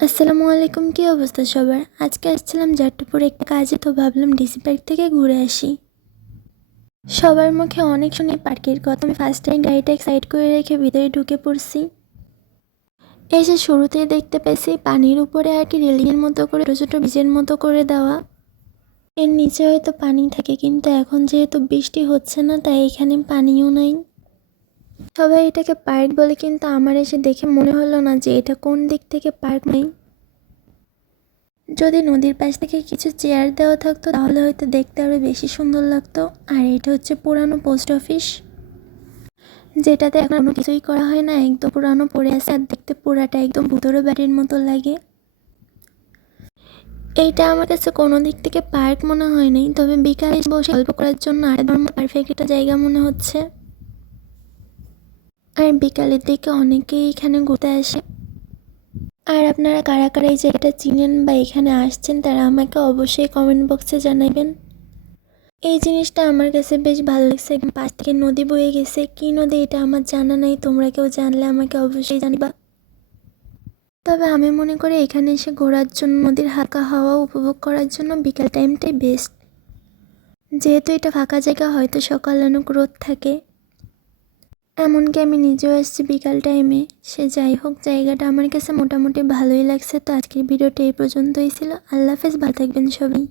আসসালামু আলাইকুম, কী অবস্থা সবার? আজকে আসছিলাম যাত্রাপুরে একটা কাজে, তো ভাবলাম ডিসি পার্ক থেকে ঘুরে আসি। সবার মুখে অনেক শুনি পার্কের কথা। আমি ফার্স্ট টাইম গাড়িটা সাইড করে রেখে ভিতরে ঢুকে পড়ছি। এসে শুরুতেই দেখতে পেয়েছি পানির উপরে আর কি রেলিংয়ের মতো করে ছোটো ছোটো ব্রিজের মতো করে দেওয়া। এর নিচে হয়তো পানি থাকে, কিন্তু এখন যেহেতু বৃষ্টি হচ্ছে না তাই এখানে পানিও নাই। সবাই এটাকে পার্ক বলে, কিন্তু আমার এসে দেখে মনে হলো না যে এটা কোন দিক থেকে পার্ক নেই। যদি নদীর পাশ থেকে কিছু চেয়ার দেওয়া থাকতো তাহলে হয়তো দেখতে আরও বেশি সুন্দর লাগতো। আর এটা হচ্ছে পুরানো পোস্ট অফিস, যেটাতে এখন কোনো কিছুই করা হয় না, একদম পুরানো পড়ে আছে। আর দেখতে পুরাটা একদম ভূতরে বাড়ির মতো লাগে। এইটা আমার কাছে কোনো দিক থেকে পার্ক মনে হয় নাই, তবে বিকালে বসে গল্প করার জন্য একদম পারফেক্ট একটা জায়গা মনে হচ্ছে। আর বিকালের দিকে অনেকেই এখানে ঘুরতে আসে। আর আপনারা কারা কারা এই জায়গাটা চিনেন বা এখানে আসছেন তারা আমাকে অবশ্যই কমেন্ট বক্সে জানাবেন। এই জিনিসটা আমার কাছে বেশ ভালো লাগছে। পাশ থেকে নদী বয়ে গেছে, কি নদী এটা আমার জানা নাই, তোমরা কেউ জানলে আমাকে অবশ্যই জানিবা। তবে আমি মনে করি এখানে এসে ঘোরার জন্য, নদীর হালকা হাওয়া উপভোগ করার জন্য বিকাল টাইমটাই বেস্ট। যেহেতু এটা ফাঁকা জায়গা, হয়তো সকালে অনেক রোদ থাকে। এমনকি আমি নিজেও আসছি বিকাল টাইমে। সে যাই হোক, জায়গাটা আমার কাছে মোটামুটি ভালোই লাগছে। তো আজকের ভিডিওটা এই পর্যন্তই ছিল। আল্লাহ হাফেজ, ভালো থাকবেন সবাই।